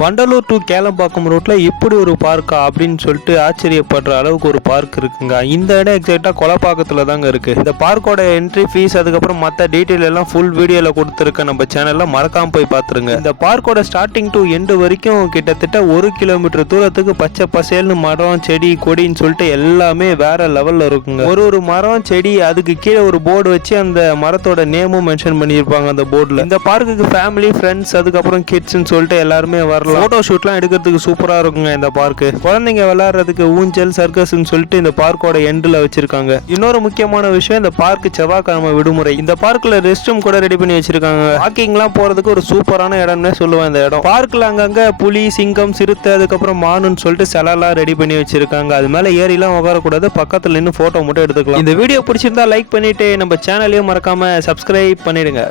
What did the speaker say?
Vandalur to Kelambakkam ரோட்ல இப்படி ஒரு பார்க்கா அப்படின்னு சொல்லிட்டு ஆச்சரியப்படுற அளவுக்கு ஒரு பார்க் இருக்குங்க. இந்த இடம் எக்ஸாக்டா கொலப்பாக்கத்துல தாங்க இருக்கு. இந்த பார்க்கோட என்ட்ரி ஃபீஸ் அதுக்கப்புறம் மற்ற டீட்டெயில் எல்லாம் ஃபுல் வீடியோல கொடுத்துருக்க நம்ம சேனல்ல மறக்காம போய் பாத்துருங்க. இந்த பார்க்கோட ஸ்டார்டிங் டு எண்டு வரைக்கும் கிட்டத்தட்ட 1 கிலோமீட்டர் தூரத்துக்கு பச்சை பசேல்னு மரம் செடி கொடின்னு சொல்லிட்டு எல்லாமே வேற லெவல்ல இருக்குங்க. ஒரு மரம் செடி அதுக்கு கீழே ஒரு போர்டு வச்சு அந்த மரத்தோட நேமும் மென்ஷன் பண்ணியிருப்பாங்க அந்த போர்டுல. இந்த பார்க்குக்கு ஃபேமிலி ஃப்ரெண்ட்ஸ் அதுக்கப்புறம் கிட்ஸ்ன்னு சொல்லிட்டு எல்லாருமே போட்டோ ஷூட்லாம் எடுக்கிறதுக்கு சூப்பரா இருக்குங்க. இந்த பார்க் குழந்தைங்க விளையாடுறதுக்கு ஊஞ்சல் சர்க்கஸ்ன்னு சொல்லிட்டு இந்த பார்க்கோட எண்ட்ல வச்சிருக்காங்க. இன்னொரு முக்கியமான விஷயம், இந்த பார்க் செவ்வாய்க்கிழமை விடுமுறை. இந்த பார்க்ல ரெஸ்ட் ரூம் கூட ரெடி பண்ணி வச்சிருக்காங்க. வாக்கிங்லாம் போறதுக்கு ஒரு சூப்பரான இடம்னே சொல்லுவேன் இந்த இடம். பார்க்ல அங்கங்க புலி சிங்கம் சிறுத்தை அதுக்கப்புறம் மானுன்னு சொல்லிட்டு சிலைலாம் ரெடி பண்ணி வச்சிருக்காங்க. அது மேல ஏறிலாம் உட்காரக்கூடாது, பக்கத்துல நின்று போட்டோ மட்டும் எடுத்துக்கலாம். இந்த வீடியோ பிடிச்சிருந்தா லைக் பண்ணிட்டு நம்ம சேனலையும் மறக்காம சப்ஸ்கிரைப் பண்ணிடுங்க.